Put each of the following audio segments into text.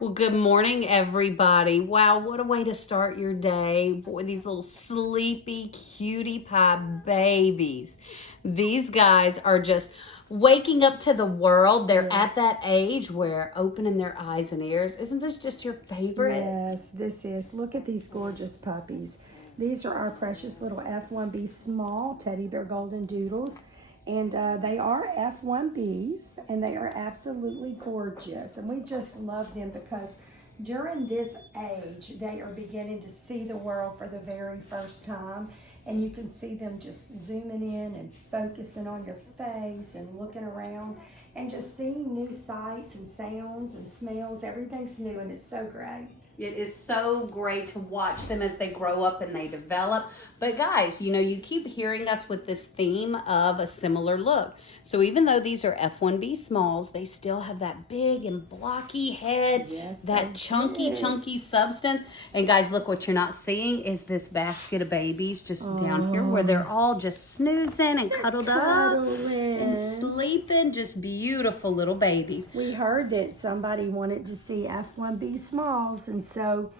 Well, good morning, everybody. Wow, what a way to start your day. Boy, these little sleepy cutie pie babies. These guys are just waking up to the world. They're at Yes. that age where opening their eyes and ears. Isn't this just your favorite? Yes, this is. Look at these gorgeous puppies. These are our precious little F1B small Teddybear Goldendoodles. And they are F1Bs, and they are absolutely gorgeous. And we just love them because during this age, they are beginning to see the world for the very first time. And you can see them just zooming in and focusing on your face and looking around and just seeing new sights and sounds and smells. Everything's new, and it's so great. It is so great to watch them as they grow up and they develop. But guys, you keep hearing us with this theme of a similar look. So even though these are F1B smalls, they still have that big and blocky head, Yes, that they chunky, do. chunky substance. And guys, look, what you're not seeing is this basket of babies just down here where they're all just snoozing and cuddled up Cuddling. and sleeping. Just beautiful little babies. We heard that somebody wanted to see F1B smalls, and so,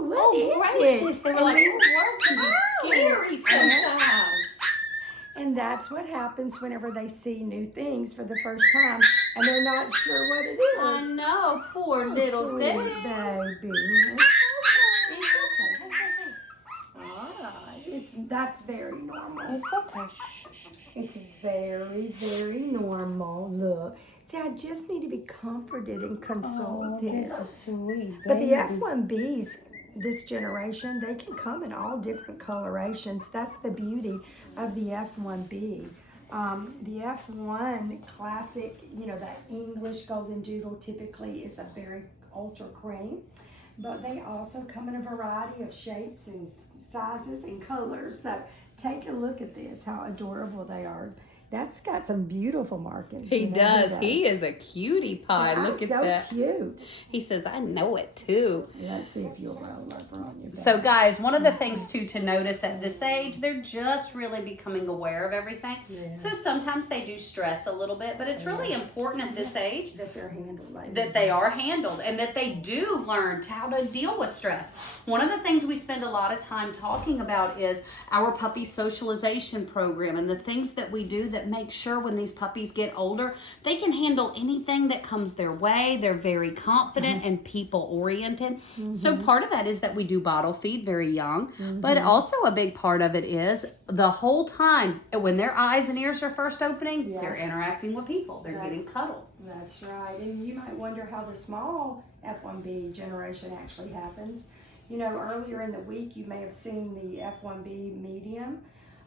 what is gracious. it? They were like, "Oh, can be scary sometimes." And that's what happens whenever they see new things for the first time, and they're not sure what it is. I know, poor little Sweet thing. baby. It's okay. It's okay. All right. That's very normal. It's okay. Shh, shh, shh. It's very, very normal. Look. See, I just need to be comforted and consulted. Sweet. But the F1Bs, this generation, they can come in all different colorations. That's the beauty of the F1B. The F1 classic, that English golden doodle typically is a very ultra cream. But they also come in a variety of shapes and sizes and colors. So take a look at this, how adorable they are. That's got some beautiful markings. He does. He is a cutie pie. Look at so that. cute. He says, "I know it too." Let's see if you'll roll over on your back. So guys, one of the things too to notice at this age, they're just really becoming aware of everything. Yeah. So sometimes they do stress a little bit, but it's really important at this age that they're handled like that they are handled and that they do learn how to deal with stress. One of the things we spend a lot of time talking about is our puppy socialization program and the things that we do that make sure when these puppies get older, they can handle anything that comes their way. They're very confident and people oriented. So part of that is that we do bottle feed very young, but also a big part of it is the whole time when their eyes and ears are first opening, they're interacting with people. They're getting cuddled. That's right. And you might wonder how the small F1B generation actually happens. Earlier in the week, you may have seen the F1B medium.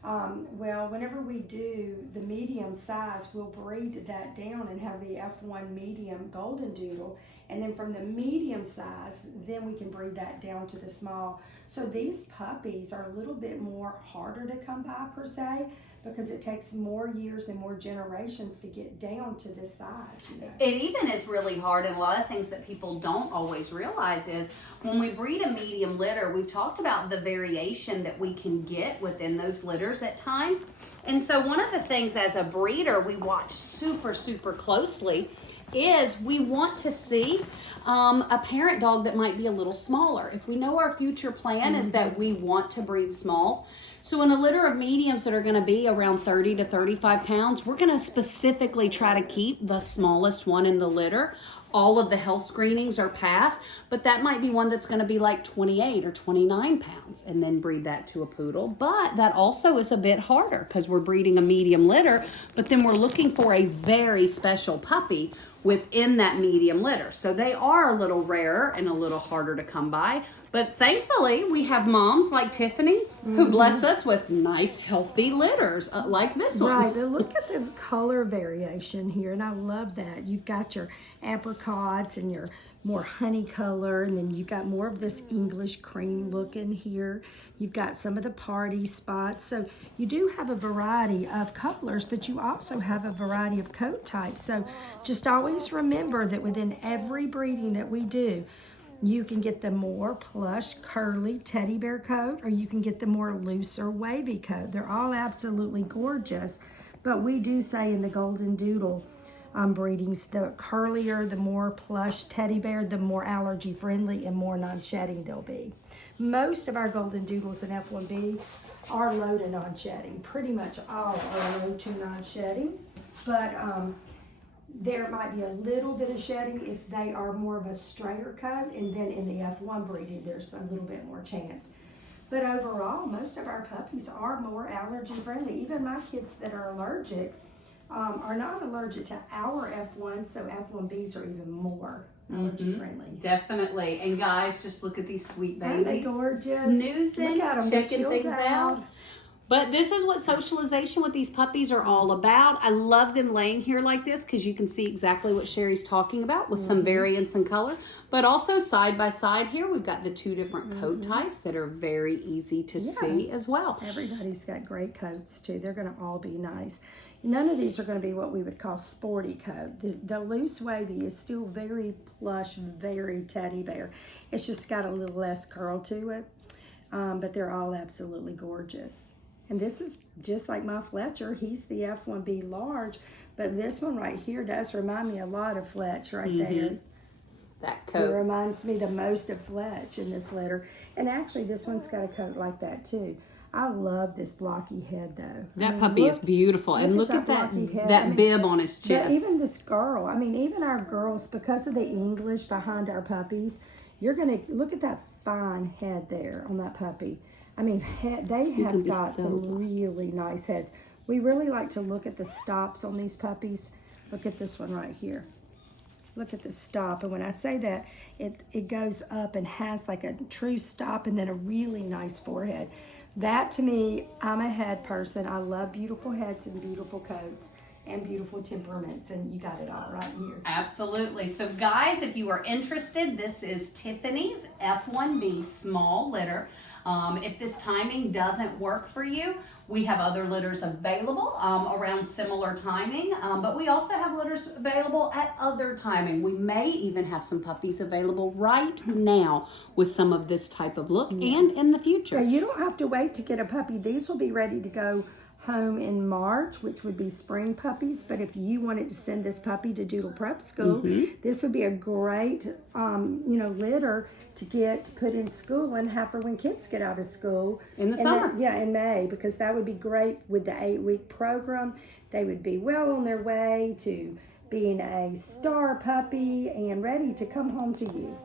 Well, whenever we do the medium size, we'll breed that down and have the F1 medium golden doodle. And then from the medium size, then we can breed that down to the small. So these puppies are a little bit more harder to come by per se, because it takes more years and more generations to get down to this size. It even is really hard, and a lot of things that people don't always realize is when we breed a medium litter, we've talked about the variation that we can get within those litters at times. And so one of the things as a breeder we watch super, super closely is we want to see a parent dog that might be a little smaller. If we know our future plan is that we want to breed smalls, so in a litter of mediums that are going to be around 30 to 35 pounds, we're going to specifically try to keep the smallest one in the litter. All of the health screenings are passed, but that might be one that's going to be like 28 or 29 pounds and then breed that to a poodle. But that also is a bit harder because we're breeding a medium litter, but then we're looking for a very special puppy within that medium litter. So they are a little rarer and a little harder to come by. But thankfully, we have moms like Tiffany who bless us with nice, healthy litters like this one. Right, but look at the color variation here, and I love that. You've got your apricots and your more honey color, and then you've got more of this English cream look in here. You've got some of the party spots. So you do have a variety of colors, but you also have a variety of coat types. So just always remember that within every breeding that we do, you can get the more plush, curly teddy bear coat, or you can get the more looser, wavy coat. They're all absolutely gorgeous, but we do say in the Golden Doodle breedings. The curlier, the more plush teddy bear, the more allergy friendly and more non-shedding they'll be. Most of our golden doodles in F1B are low to non-shedding. Pretty much all are low to non-shedding, but there might be a little bit of shedding if they are more of a straighter coat, and then in the F1 breeding there's a little bit more chance. But overall, most of our puppies are more allergy friendly. Even my kids that are allergic are not allergic to our F1, so F1Bs are even more allergy friendly. Definitely. And guys, just look at these sweet babies. Aren't they gorgeous? Snoozing, Look at 'em, checking they're things chilled out. But this is what socialization with these puppies are all about. I love them laying here like this because you can see exactly what Sherry's talking about with some variance in color. But also side by side here, we've got the two different coat types that are very easy to see as well. Everybody's got great coats too. They're going to all be nice. None of these are going to be what we would call sporty coat. The loose wavy is still very plush, very teddy bear. It's just got a little less curl to it. But they're all absolutely gorgeous. And this is just like my Fletcher. He's the F1B large, but this one right here does remind me a lot of Fletch right there. That coat. It reminds me the most of Fletch in this litter. And actually this one's got a coat like that too. I love this blocky head though. That puppy is beautiful. And look at that bib on his chest. But even this girl, I mean, even our girls, because of the English behind our puppies, you're going to look at that fine head there on that puppy. I mean, they have got some really nice heads. We really like to look at the stops on these puppies. Look at this one right here. Look at the stop. And when I say that, it goes up and has like a true stop and then a really nice forehead. That to me, I'm a head person. I love beautiful heads and beautiful coats and beautiful temperaments, and you got it all right here. Absolutely. So guys, if you are interested, this is Tiffany's F1B small litter. If this timing doesn't work for you, we have other litters available around similar timing, but we also have litters available at other timing. We may even have some puppies available right now with some of this type of look and in the future. Yeah, you don't have to wait to get a puppy. These will be ready to go home in March, which would be spring puppies. But if you wanted to send this puppy to Doodle Prep School, this would be a great, litter to get put in school and have for when kids get out of school in the summer. In May, because that would be great with the 8-week program. They would be well on their way to being a star puppy and ready to come home to you.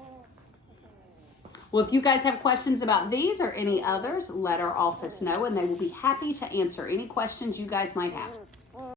Well, if you guys have questions about these or any others, let our office know, and they will be happy to answer any questions you guys might have.